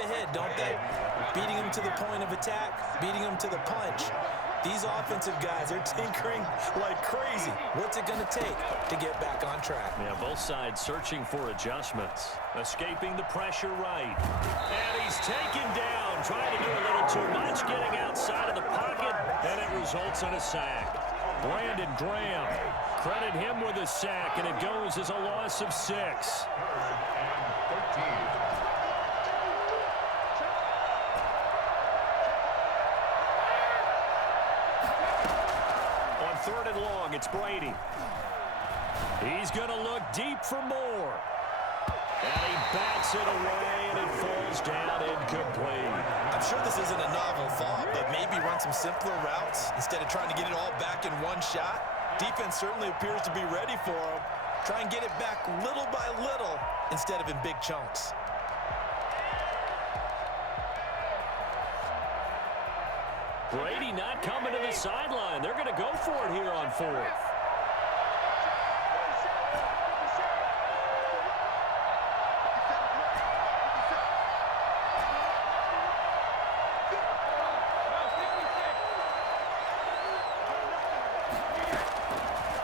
ahead, don't they? Beating them to the point of attack, beating them to the punch. These offensive guys are tinkering like crazy. What's it going to take to get back on track? Yeah, both sides searching for adjustments. Escaping the pressure right. And he's taken down, trying to do a little too much, getting outside of the pocket, and it results in a sack. Brandon Graham, credit him with a sack, and it goes as a loss of 6. On 3rd and long, it's Brady. He's going to look deep for more. And he bats it away, and it falls down incomplete. I'm sure this isn't a novel thought, but maybe run some simpler routes instead of trying to get it all back in one shot. Defense certainly appears to be ready for him. Try and get it back little by little instead of in big chunks. Brady not coming to the sideline. They're going to go for it here on 4th.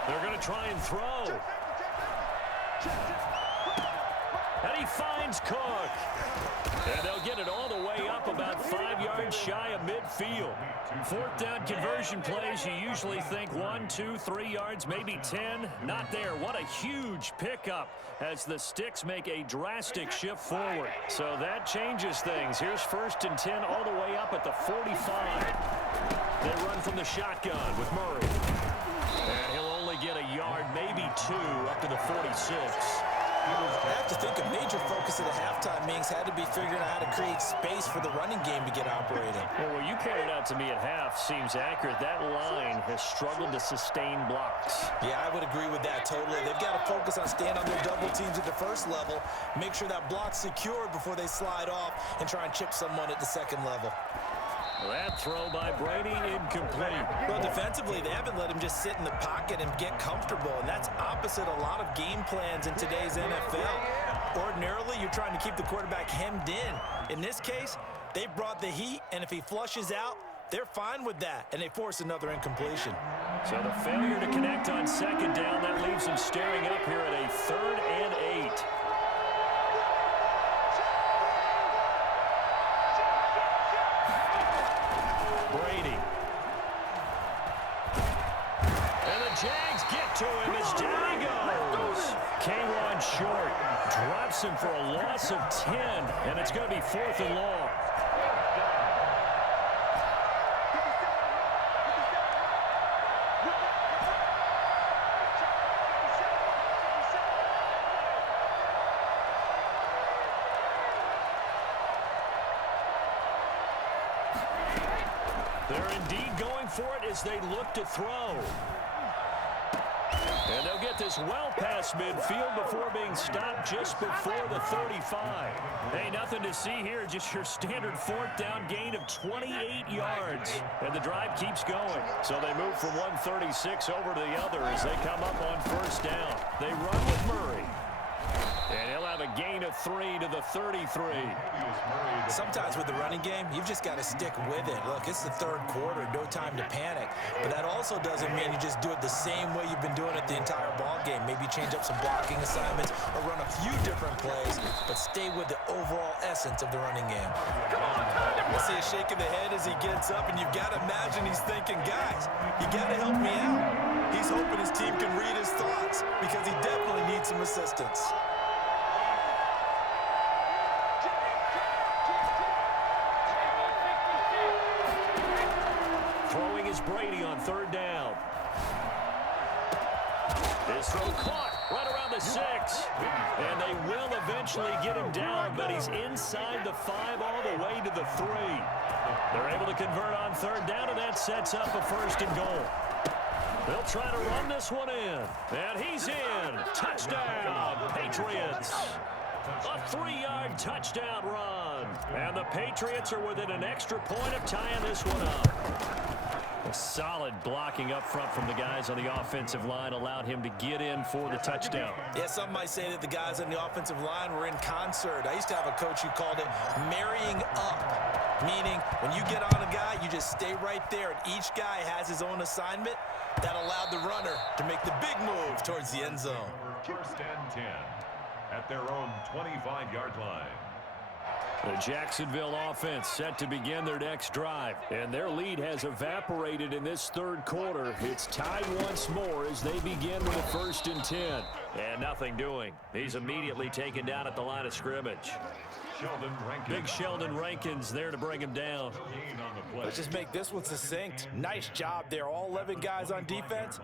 They're going to try and throw. And he finds Cook. And they'll get it all the way up about 5 yards shy of midfield. 4th down conversion plays, you usually think 1, 2, 3 yards, maybe 10. Not there. What a huge pickup as the Sticks make a drastic shift forward. So that changes things. Here's 1st and 10 all the way up at the 45. They run from the shotgun with Murray. And he'll only get a yard, maybe 2, up to the 46. I have to think a major focus of the halftime meetings had to be figuring out how to create space for the running game to get operating. Well, what you pointed out to me at half seems accurate. That line has struggled to sustain blocks. Yeah, I would agree with that totally. They've got to focus on staying on their double teams at the first level, make sure that block's secured before they slide off, and try and chip someone at the second level. That throw by Brady, incomplete. Well, defensively, they haven't let him just sit in the pocket and get comfortable, and that's opposite a lot of game plans in today's NFL. Ordinarily, you're trying to keep the quarterback hemmed in. In this case, they brought the heat, and if he flushes out, they're fine with that, and they force another incompletion. So the failure to connect on 2nd down, that leaves him staring up here at a 3rd and 8. Brady. And the Jags get to him as down he goes. K-Ron short. Drops him for a loss of 10, and it's going to be 4th and long. They're indeed going for it as they look to throw. And they'll get this well past midfield before being stopped just before the 35. Hey, nothing to see here, just your standard 4th down gain of 28 yards. And the drive keeps going. So they move from 136 over to the other as they come up on 1st down. They run with Murray. And he'll have a gain of 3 to the 33. Sometimes with the running game, you've just got to stick with it. Look, it's the 3rd quarter, no time to panic. But that also doesn't mean you just do it the same way you've been doing it the entire ball game. Maybe change up some blocking assignments or run a few different plays, but stay with the overall essence of the running game. I see a shake of the head as he gets up, and you've got to imagine he's thinking, guys, you got to help me out. He's hoping his team can read his thoughts because he definitely needs some assistance. Brady on 3rd down. His throw caught right around the 6. And they will eventually get him down, but he's inside the 5 all the way to the 3. They're able to convert on 3rd down, and that sets up a 1st and goal. They'll try to run this one in. And he's in. Touchdown, Patriots. A 3-yard touchdown run. And the Patriots are within an extra point of tying this one up. A solid blocking up front from the guys on the offensive line allowed him to get in for the touchdown. Yeah, some might say that the guys on the offensive line were in concert. I used to have a coach who called it marrying up, meaning when you get on a guy, you just stay right there, and each guy has his own assignment. That allowed the runner to make the big move towards the end zone. First and 10 at their own 25-yard line. The Jacksonville offense set to begin their next drive, and their lead has evaporated in this third quarter. It's tied once more as they begin with a 1st and 10. And nothing doing. He's immediately taken down at the line of scrimmage. Big Sheldon Rankins there to bring him down. Let's just make this one succinct. Nice job there. All 11 guys on defense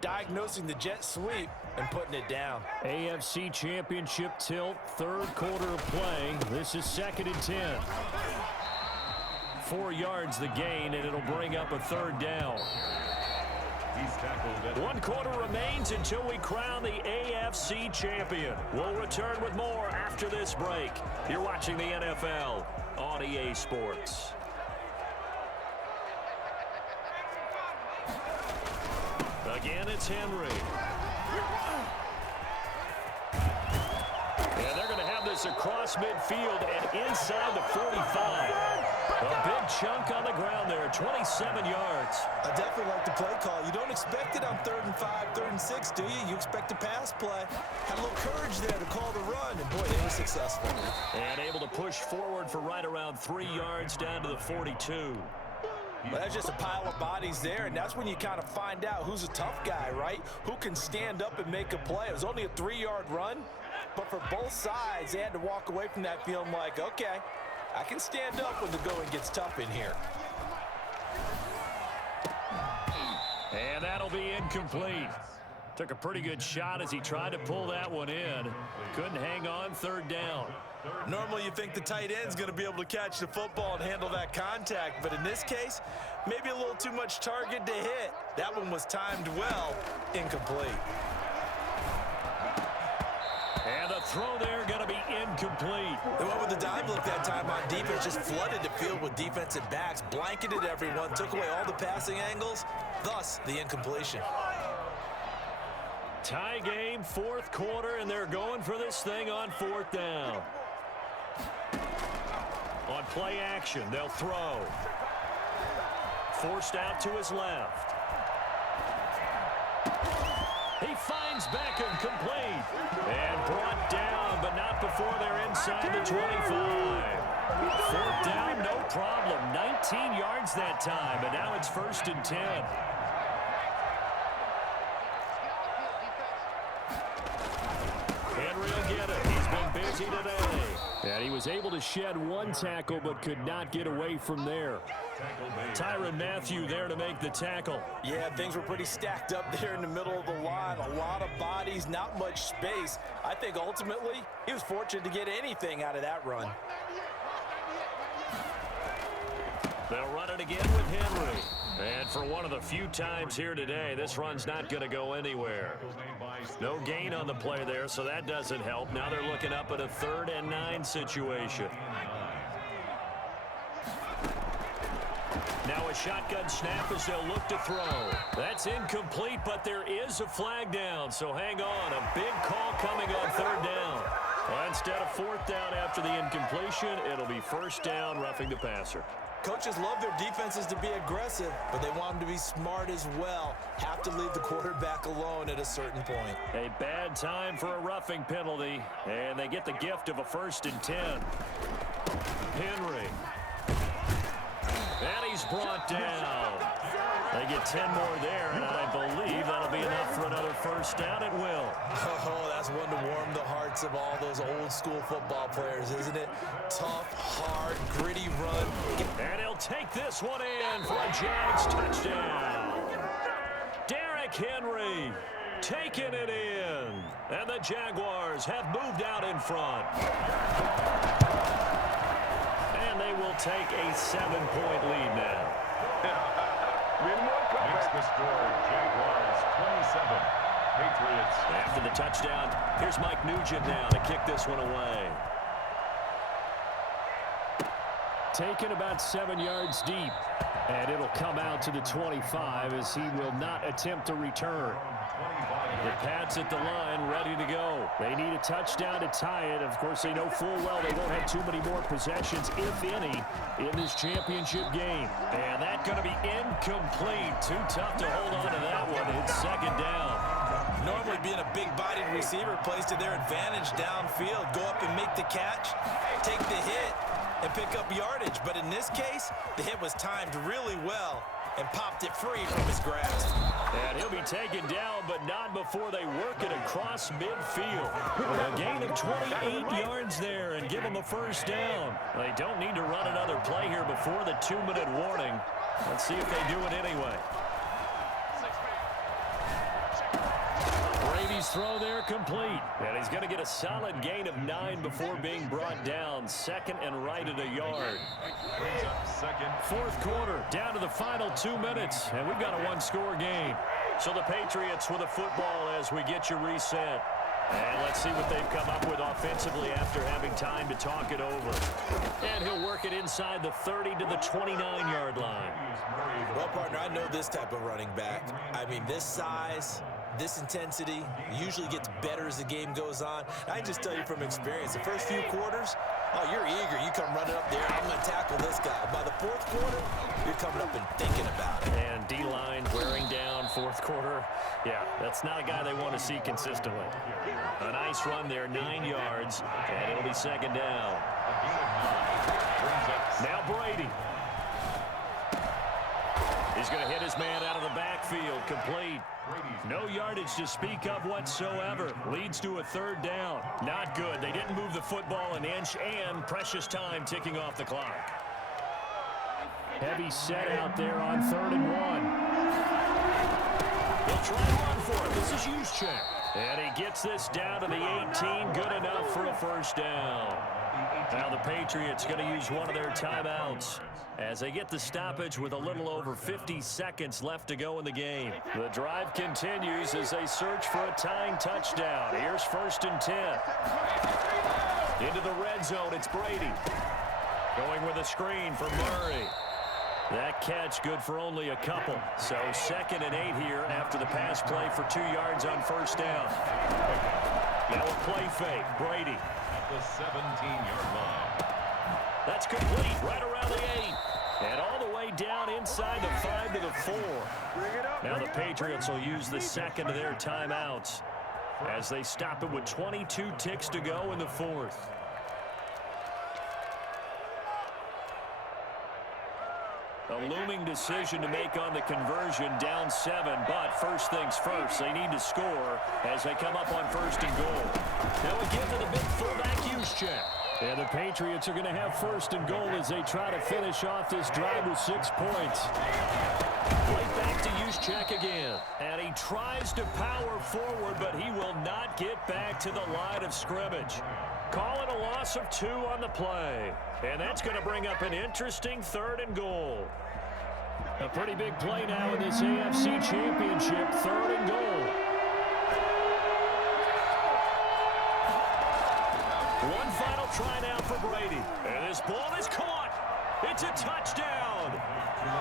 diagnosing the jet sweep and putting it down. AFC Championship tilt, third quarter of play. This is 2nd and 10. 4 yards the gain, and it'll bring up a 3rd down. One quarter remains until we crown the AFC champion. We'll return with more after this break. You're watching the NFL on EA Sports. Again, it's Henry. And they're going to have this across midfield and inside the 45. A big chunk on the ground there, 27 yards. I definitely like the play call. You don't expect it on 3rd and 5, 3rd and 6, do you? You expect a pass play. Had a little courage there to call the run, and boy, they were successful. And able to push forward for right around 3 yards down to the 42. Well, that's just a pile of bodies there, and that's when you kind of find out who's a tough guy, right? Who can stand up and make a play. It was only a 3-yard run, but for both sides, they had to walk away from that feeling like, okay, I can stand up when the going gets tough in here. And that'll be incomplete. Took a pretty good shot as he tried to pull that one in. Couldn't hang on, 3rd down. Normally you think the tight end's going to be able to catch the football and handle that contact, but in this case, maybe a little too much target to hit. That one was timed well, incomplete. And the throw there going to be incomplete. They went with the dime look that time on defense, just flooded the field with defensive backs, blanketed everyone, took away all the passing angles, thus the incompletion. Tie game, 4th quarter, and they're going for this thing on 4th down. On play action, they'll throw. Forced out to his left. He finds Beckham complete. And brought down, but not before they're inside the 25. 4th down, no problem. 19 yards that time, but now it's 1st and 10. Henry will get it. He's been busy today. And he was able to shed 1 tackle, but could not get away from there. Tyrann Mathieu there to make the tackle. Yeah, things were pretty stacked up there in the middle of the line. A lot of bodies, not much space. I think ultimately he was fortunate to get anything out of that run. They'll run it again with Henry. And for one of the few times here today, this run's not going to go anywhere. No gain on the play there, so that doesn't help. Now they're looking up at a 3rd and 9 situation. Now a shotgun snap as they'll look to throw. That's incomplete, but there is a flag down, so hang on. A big call coming on 3rd down. Well, instead of 4th down after the incompletion, it'll be 1st down, roughing the passer. Coaches love their defenses to be aggressive, but they want them to be smart as well. Have to leave the quarterback alone at a certain point. A bad time for a roughing penalty, and they get the gift of a 1st and 10. Henry. And he's brought down. They get 10 more there, and I believe that'll be enough for another 1st down. It will. Oh, that's one to warm the hearts of all those old school football players, isn't it? Tough, hard, gritty run. And he'll take this one in for a Jags touchdown. Derrick Henry taking it in. And the Jaguars have moved out in front. And they will take a 7-point lead now. Makes the score Jaguars 27 Patriots. After the touchdown, here's Mike Nugent now to kick this one away. Taken about 7 yards deep. And it'll come out to the 25 as he will not attempt to return. The Pats at the line, ready to go. They need a touchdown to tie it. Of course, they know full well they won't have too many more possessions, if any, in this championship game. And that's going to be incomplete. Too tough to hold on to that one. It's second down. Normally being a big-bodied receiver plays to their advantage downfield. Go up and make the catch, take the hit, and pick up yardage. But in this case, the hit was timed really well and popped it free from his grasp. And he'll be taken down, but not before they work it across midfield. A gain of 28 yards there and give him a first down. They don't need to run another play here before the 2-minute warning. Let's see if they do it anyway. Brady's throw there complete. And he's going to get a solid gain of 9 before being brought down. Second and right at a yard. Fourth quarter, down to the final 2 minutes. And we've got a one-score game. So the Patriots with a football as we get you reset. And let's see what they've come up with offensively after having time to talk it over. And he'll work it inside the 30 to the 29-yard line. Well, partner, I know this type of running back. I mean, this size, this intensity usually gets better as the game goes on. I just tell you from experience, the first few quarters, oh, you're eager. You come running up there, I'm going to tackle this guy. By the fourth quarter, you're coming up and thinking about it. And D-line wearing down fourth quarter. Yeah, that's not a guy they want to see consistently. A nice run there, 9 yards, and it'll be second down. Now Brady. He's going to hit his man out of the backfield, complete. No yardage to speak of whatsoever. Leads to a third down. Not good. They didn't move the football an inch, and precious time ticking off the clock. Heavy set out there on 3rd and 1. He'll try to run for it. This is Juszczyk. And he gets this down to the 18. Good enough for a first down. Now the Patriots going to use one of their timeouts as they get the stoppage with a little over 50 seconds left to go in the game. The drive continues as they search for a tying touchdown. Here's 1st and 10. Into the red zone, it's Brady. Going with a screen for Murray. That catch good for only a couple. So 2nd and 8 here after the pass play for 2 yards on first down. Now a play fake. Brady. At the 17-yard line. That's complete right around the 8. And all the way down inside the 5 to the 4. Now the Patriots will use the second of their timeouts as they stop it with 22 ticks to go in the 4th. A looming decision to make on the conversion, down 7, but first things first, they need to score as they come up on 1st and goal. Now again to the big fullback, Juszczyk. And the Patriots are going to have 1st and goal as they try to finish off this drive with 6 points. Right back to Juszczyk again. And he tries to power forward, but he will not get back to the line of scrimmage. Call it a loss of 2 on the play. And that's going to bring up an interesting 3rd and goal. A pretty big play now in this AFC Championship, 3rd and goal. One final try now for Brady. And this ball is caught. It's a touchdown.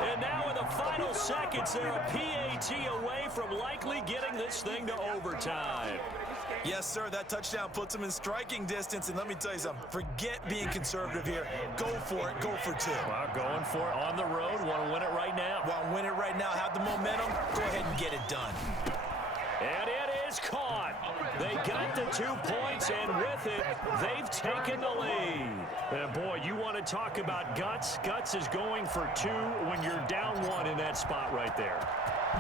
And now in the final seconds, they're a PAT away from likely getting this thing to overtime. Yes, sir, that touchdown puts them in striking distance. And let me tell you something, forget being conservative here. Go for it, go for 2. Well, going for it on the road. Want to win it right now. Want to win it right now, have the momentum, go ahead and get it done. And it is caught. They got the 2 points, and with it, they've taken the lead. And boy, you want to talk about guts. Guts is going for 2 when you're down 1 in that spot right there.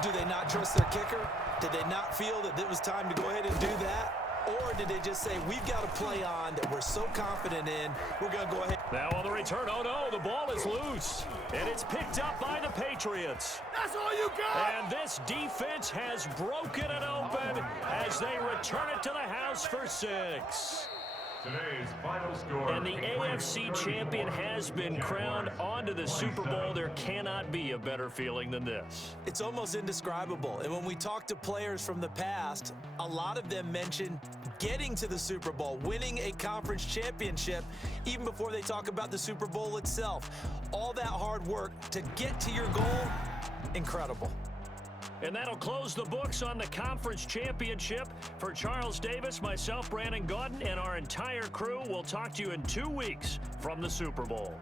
Do they not trust their kicker? Did they not feel that it was time to go ahead and do that? Or did they just say, we've got a play on that we're so confident in, we're going to go ahead. Now on the return, oh no, the ball is loose. And it's picked up by the Patriots. That's all you got! And this defense has broken it open as they return it to the house for 6. Today's final score. And the AFC champion has been crowned onto the Super Bowl. There cannot be a better feeling than this. It's almost indescribable. And when we talk to players from the past, a lot of them mention getting to the Super Bowl, winning a conference championship, even before they talk about the Super Bowl itself. All that hard work to get to your goal, incredible. And that'll close the books on the conference championship. For Charles Davis, myself, Brandon Gaudin, and our entire crew, we'll talk to you in 2 weeks from the Super Bowl.